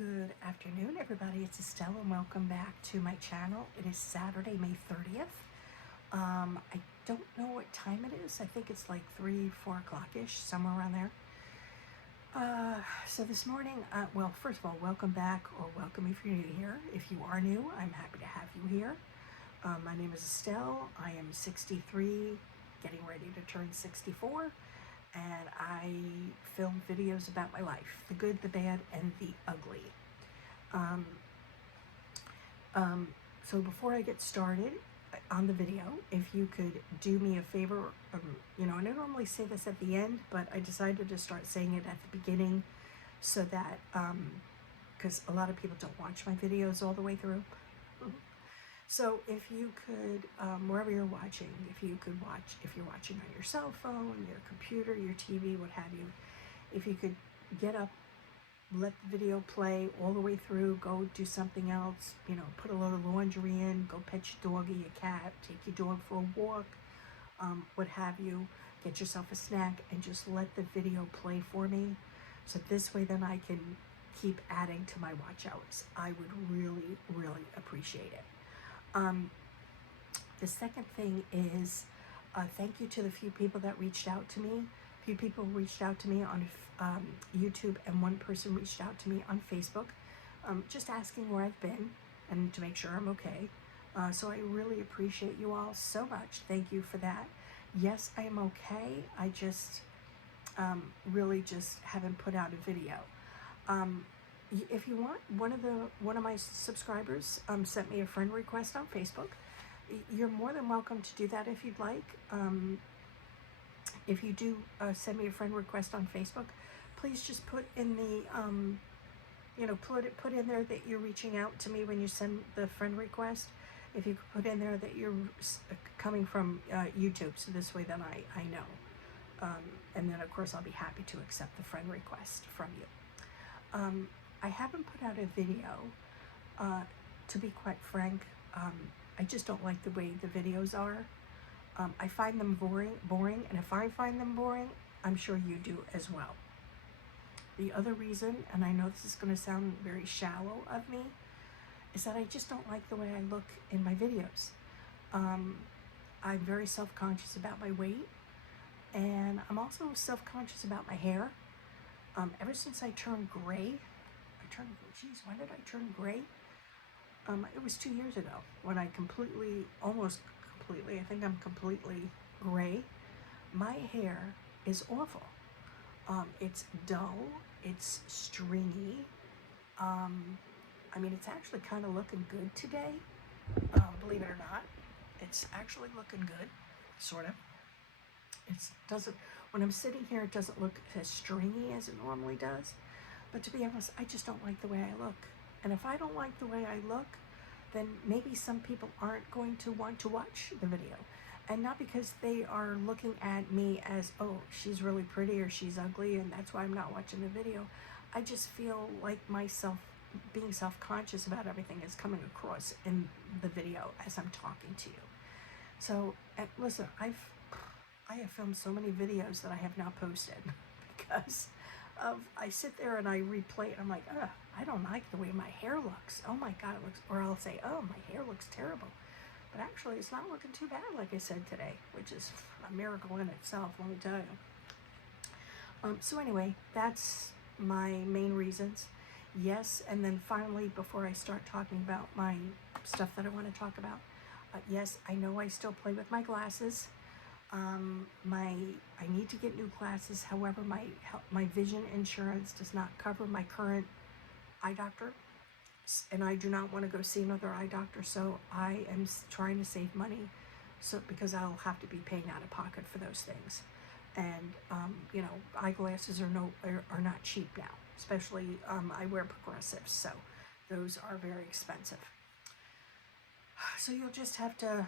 Good afternoon, everybody. It's Estelle, and welcome back to my channel. It is Saturday, May 30th. I don't know what time it is. I think it's like 3-4 o'clock-ish, somewhere around there. So this morning, well, first of all, welcome back, or welcome if you're new here. If you are new, I'm happy to have you here. My name is Estelle. I am 63, getting ready to turn 64. And I film videos about my life, the good, the bad, and the ugly. So before I get started on the video, if you could do me a favor, and I normally say this at the end, but I decided to start saying it at the beginning so that, because a lot of people don't watch my videos all the way through. So if you could, wherever you're watching, if you're watching on your cell phone, your computer, your TV, what have you, if you could get up, let the video play all the way through, go do something else, put a load of laundry in, go pet your doggy, your cat, take your dog for a walk, what have you, get yourself a snack, and just let the video play for me. So this way then I can keep adding to my watch hours. I would really, really appreciate it. The second thing is thank you to the few people that reached out to me. A few people reached out to me on YouTube, and one person reached out to me on Facebook, just asking where I've been and to make sure I'm okay. So I really appreciate you all so much. Thank you for that. Yes, I am okay. I just really just haven't put out a video. If you want, one of my subscribers sent me a friend request on Facebook. You're more than welcome to do that if you'd like. If you do send me a friend request on Facebook, please just put in the, put in there that you're reaching out to me when you send the friend request. If you could put in there that you're coming from YouTube, so this way then I know. And then of course I'll be happy to accept the friend request from you. I haven't put out a video, to be quite frank. I just don't like the way the videos are. I find them boring, and if I find them boring, I'm sure you do as well. The other reason, and I know this is going to sound very shallow of me, is that I just don't like the way I look in my videos. I'm very self-conscious about my weight, and I'm also self-conscious about my hair. Ever since I turned gray, when did I turn gray? It was 2 years ago when I almost completely, I think I'm completely gray. My hair is awful. It's dull, it's stringy. I mean, it's actually kind of looking good today, believe it or not. It's actually looking good, sort of. When I'm sitting here, it doesn't look as stringy as it normally does. But to be honest, I just don't like the way I look. And if I don't like the way I look, then maybe some people aren't going to want to watch the video. And not because they are looking at me as, oh, she's really pretty or she's ugly and that's why I'm not watching the video. I just feel like being self-conscious about everything is coming across in the video as I'm talking to you. So, listen, I have filmed so many videos that I have not posted because I sit there and I replay it. I'm like, I don't like the way my hair looks. Oh my God, it looks, or I'll say, oh, my hair looks terrible. But actually, it's not looking too bad, like I said today, which is a miracle in itself, let me tell you. So anyway, that's my main reasons. Yes, and then finally, before I start talking about my stuff that I want to talk about, yes, I know I still play with my glasses. I need to get new glasses. However, my vision insurance does not cover my current eye doctor, and I do not want to go see another eye doctor. So I am trying to save money, because I'll have to be paying out of pocket for those things. And eyeglasses are not cheap now. Especially I wear progressives, so those are very expensive. So you'll just have to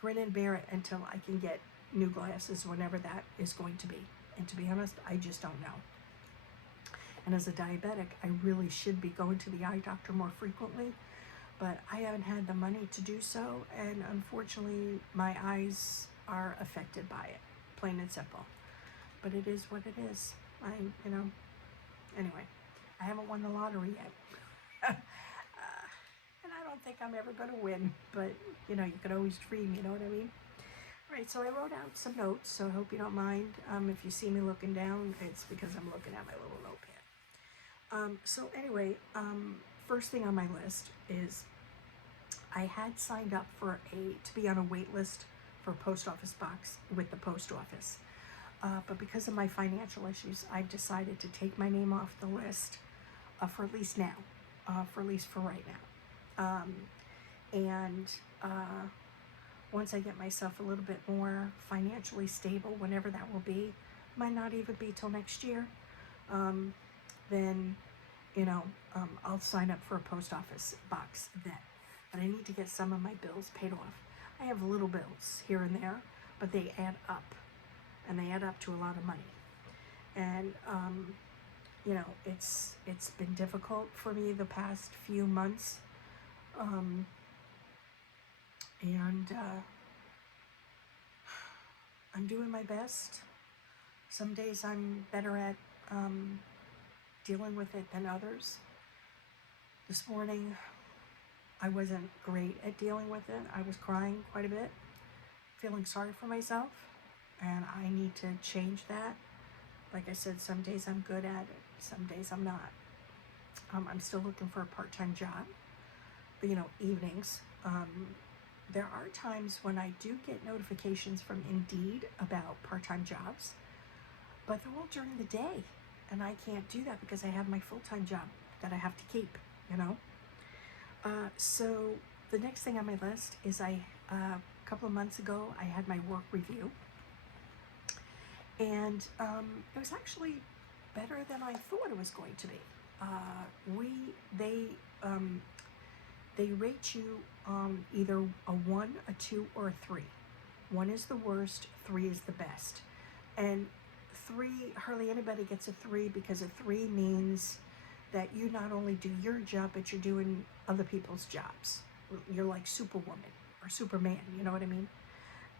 grin and bear it until I can get new glasses, whenever that is going to be. And to be honest, I just don't know. And as a diabetic, I really should be going to the eye doctor more frequently, but I haven't had the money to do so, and unfortunately, my eyes are affected by it, plain and simple. But it is what it is. Anyway, I haven't won the lottery yet. And I don't think I'm ever going to win, but you know, you could always dream, you know what I mean? All right, so I wrote out some notes, so I hope you don't mind. If you see me looking down, it's because I'm looking at my little notepad. So anyway, first thing on my list is I had signed up for to be on a wait list for a post office box with the post office. But because of my financial issues, I've decided to take my name off the list for at least now, for right now. Once I get myself a little bit more financially stable, whenever that will be, might not even be till next year, then, you know, I'll sign up for a post office box then. But I need to get some of my bills paid off. I have little bills here and there, but they add up, and they add up to a lot of money. And, you know, it's been difficult for me the past few months. I'm doing my best. Some days I'm better at dealing with it than others. This morning, I wasn't great at dealing with it. I was crying quite a bit, feeling sorry for myself, and I need to change that. Like I said, some days I'm good at it, some days I'm not. I'm still looking for a part-time job, but, you know, evenings. There are times when I do get notifications from Indeed about part-time jobs, but they're all during the day, and I can't do that because I have my full-time job that I have to keep, you know. So the next thing on my list is a couple of months ago, I had my work review, and it was actually better than I thought it was going to be. They rate you either a 1, a 2, or a 3. 1 is the worst, 3 is the best. And 3, hardly anybody gets a 3 because a 3 means that you not only do your job, but you're doing other people's jobs. You're like Superwoman or Superman, you know what I mean?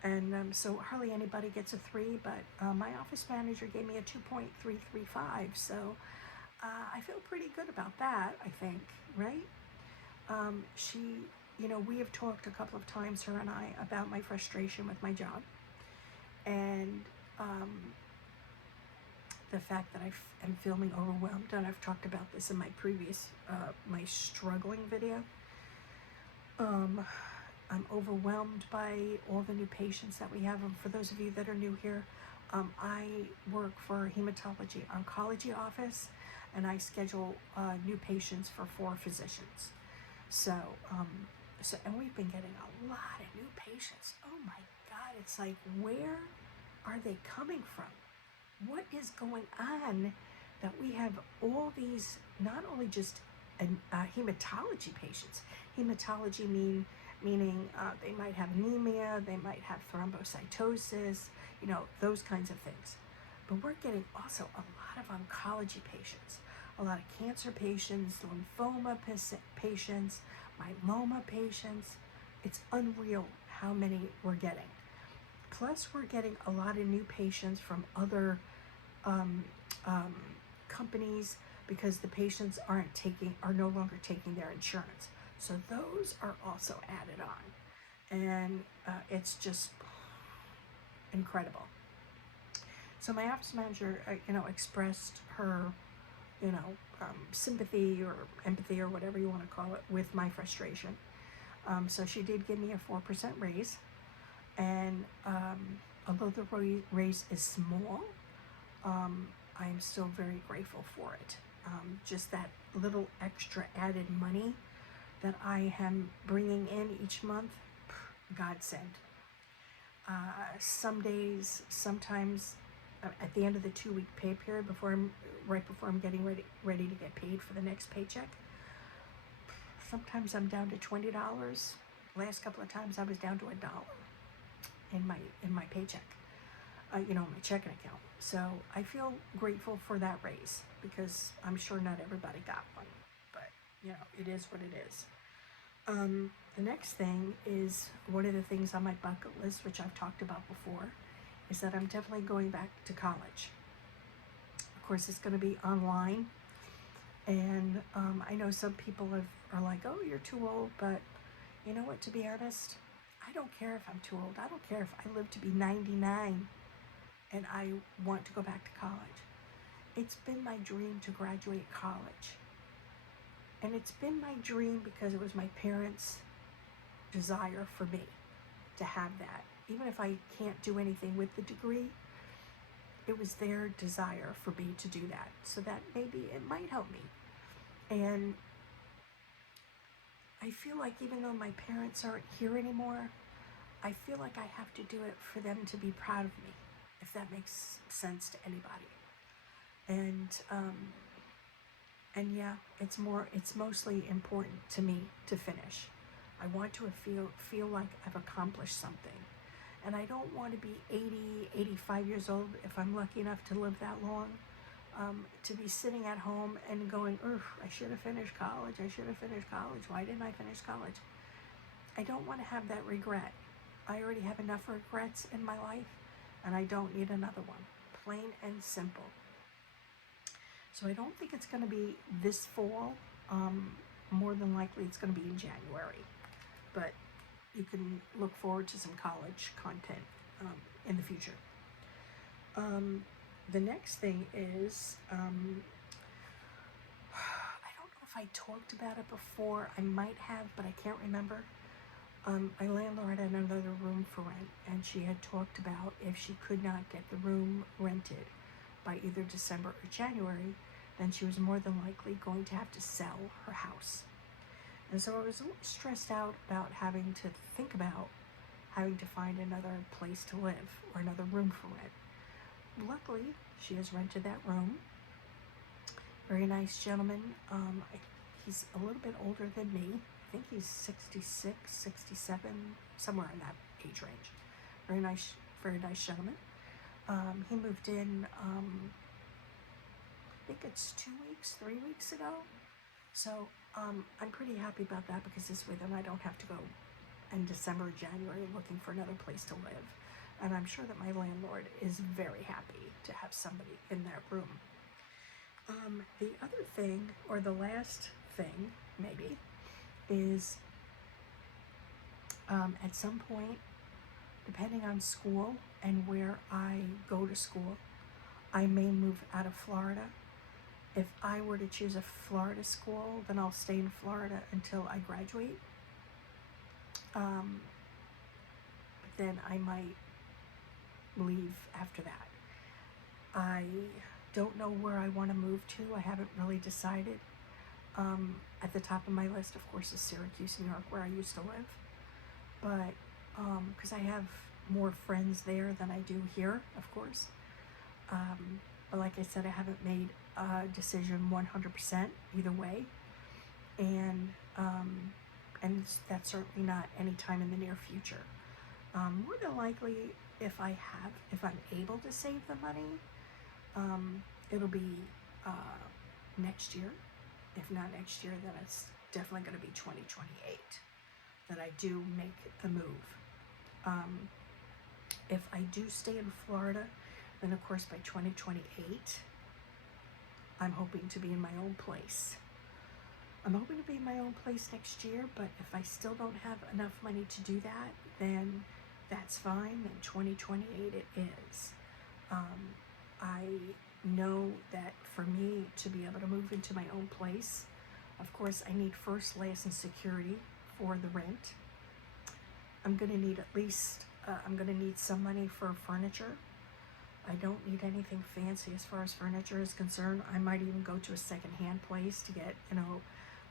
And so hardly anybody gets a 3, but my office manager gave me a 2.335, so I feel pretty good about that, I think, right? You know, we have talked a couple of times, her and I, about my frustration with my job, and the fact that I am feeling overwhelmed, and I've talked about this in my previous, my struggling video. I'm overwhelmed by all the new patients that we have. And for those of you that are new here, I work for a hematology oncology office, and I schedule new patients for 4 physicians. So, and we've been getting a lot of new patients. Oh my God, it's like, where are they coming from? What is going on that we have all these, not only just hematology patients, hematology meaning they might have anemia, they might have thrombocytosis, you know, those kinds of things. But we're getting also a lot of oncology patients, a lot of cancer patients, lymphoma patients, myeloma patients. It's unreal how many we're getting. Plus, we're getting a lot of new patients from other companies because the patients are no longer taking their insurance. So those are also added on, and it's just incredible. So my office manager, you know, expressed her, you know, sympathy or empathy or whatever you want to call it with my frustration. So she did give me a 4% raise, and although the raise is small, I am still very grateful for it. Just that little extra added money that I am bringing in each month, godsend. Some days, sometimes at the end of the 2-week pay period, right before I'm getting ready to get paid for the next paycheck, sometimes I'm down to $20. Last couple of times I was down to $1 in my paycheck, you know, my checking account. So I feel grateful for that raise because I'm sure not everybody got one, but you know, it is what it is. The next thing is one of the things on my bucket list, which I've talked about before, is that I'm definitely going back to college. Of course, it's going to be online, and And I know some people are like, oh, you're too old, but you know what, to be honest, I don't care if I'm too old. I don't care if I live to be 99 and I want to go back to college. It's been my dream to graduate college. And it's been my dream because it was my parents' desire for me to have that. Even if I can't do anything with the degree, it was their desire for me to do that. So that maybe it might help me. And I feel like even though my parents aren't here anymore, I feel like I have to do it for them to be proud of me, if that makes sense to anybody. And yeah, it's mostly important to me to finish. I want to feel like I've accomplished something. And I don't want to be 80, 85 years old, if I'm lucky enough to live that long, to be sitting at home and going, ugh, I should have finished college. I should have finished college. Why didn't I finish college? I don't want to have that regret. I already have enough regrets in my life, and I don't need another one. Plain and simple. So I don't think it's going to be this fall. More than likely it's going to be in January. But you can look forward to some college content in the future. The next thing is, I don't know if I talked about it before. I might have, but I can't remember. My landlord had another room for rent, and she had talked about if she could not get the room rented by either December or January, then she was more than likely going to have to sell her house. And so I was a little stressed out about having to think about having to find another place to live or another room for rent. Luckily, she has rented that room. Very nice gentleman. He's a little bit older than me. I think he's 66, 67, somewhere in that age range. Very nice gentleman. He moved in, I think it's 2 weeks, 3 weeks ago. So I'm pretty happy about that, because this way then I don't have to go in December or January looking for another place to live. And I'm sure that my landlord is very happy to have somebody in that room. The other thing, or the last thing maybe, is at some point, depending on school and where I go to school, I may move out of Florida. If I were to choose a Florida school, then I'll stay in Florida until I graduate. Then I might leave after that. I don't know where I want to move to. I haven't really decided. At the top of my list, of course, is Syracuse, New York, where I used to live. But because I have more friends there than I do here, of course. But like I said, I haven't made a decision 100% either way. And that's certainly not any time in the near future. More than likely, if I'm able to save the money, it'll be next year. If not next year, then it's definitely going to be 2028 that I do make the move. If I do stay in Florida, then of course by 2028, I'm hoping to be in my own place. I'm hoping to be in my own place next year, but if I still don't have enough money to do that, then that's fine. Then 2028 it is. I know that for me to be able to move into my own place, of course, I need first, last, and security for the rent. I'm going to need I'm going to need some money for furniture. I don't need anything fancy as far as furniture is concerned. I might even go to a secondhand place to get,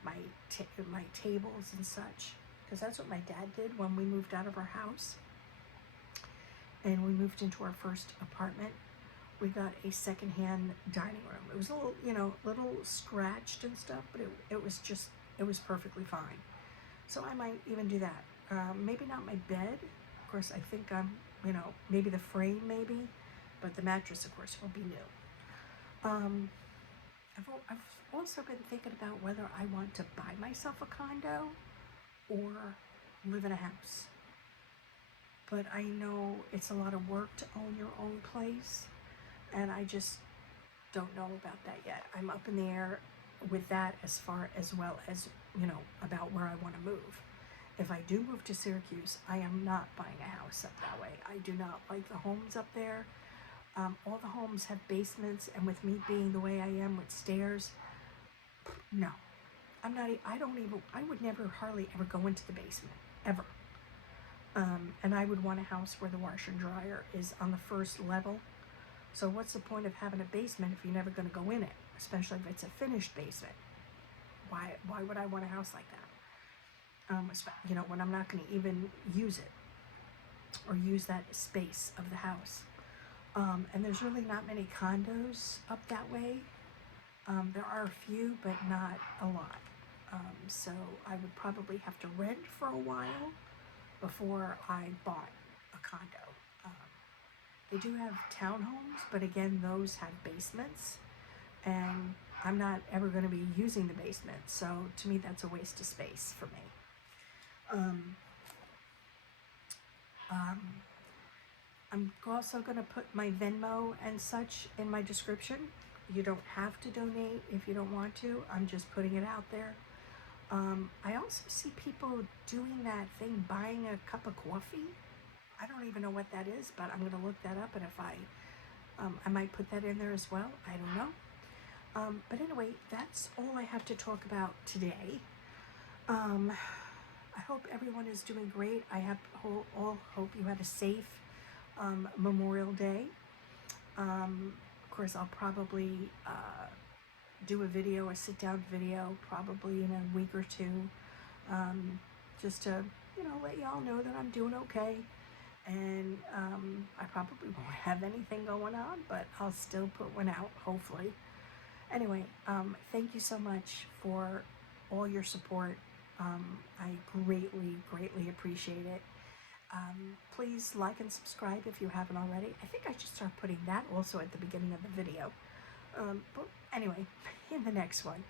my tables and such, because that's what my dad did when we moved out of our house and we moved into our first apartment. We got a secondhand dining room. It was a little scratched and stuff, but it was perfectly fine. So I might even do that. Maybe not my bed. Of course, I think maybe the frame maybe, but the mattress, of course, will be new. I've also been thinking about whether I want to buy myself a condo or live in a house. But I know it's a lot of work to own your own place, and I just don't know about that yet. I'm up in the air. with that as far as well as, about where I want to move. If I do move to Syracuse, I am not buying a house up that way. I do not like the homes up there. All the homes have basements, and with me being the way I am with stairs, no. I would never hardly ever go into the basement, ever. And I would want a house where the washer and dryer is on the first level. So what's the point of having a basement if you're never going to go in it, especially if it's a finished basement? Why would I want a house like that? When I'm not going to even use it or use that space of the house. And there's really not many condos up that way. There are a few, but not a lot. So I would probably have to rent for a while before I bought a condo. They do have townhomes, but again, those have basements, and I'm not ever going to be using the basement. So to me, that's a waste of space for me. I'm also going to put my Venmo and such in my description. You don't have to donate if you don't want to. I'm just putting it out there. I also see people doing that thing, buying a cup of coffee. I don't even know what that is, but I'm going to look that up, and if I might put that in there as well. I don't know. But anyway, that's all I have to talk about today. I hope everyone is doing great. I all hope you had a safe Memorial Day. Of course, I'll probably do a sit-down video, probably in a week or two, just to, let y'all know that I'm doing okay. And I probably won't have anything going on, but I'll still put one out, hopefully. Anyway, thank you so much for all your support. I greatly, greatly appreciate it. Please like and subscribe if you haven't already. I think I should start putting that also at the beginning of the video. But anyway, in the next one.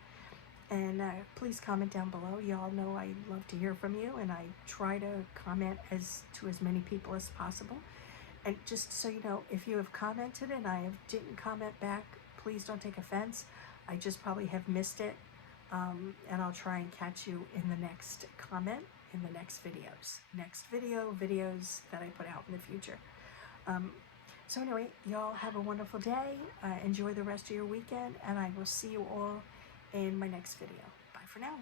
And please comment down below. Y'all know I love to hear from you, and I try to comment to as many people as possible. And just so you know, if you have commented and I didn't comment back, please don't take offense. I just probably have missed it. And I'll try and catch you in the next comment, in the next videos. Videos that I put out in the future. So anyway, y'all have a wonderful day. Enjoy the rest of your weekend, and I will see you all in my next video. Bye for now.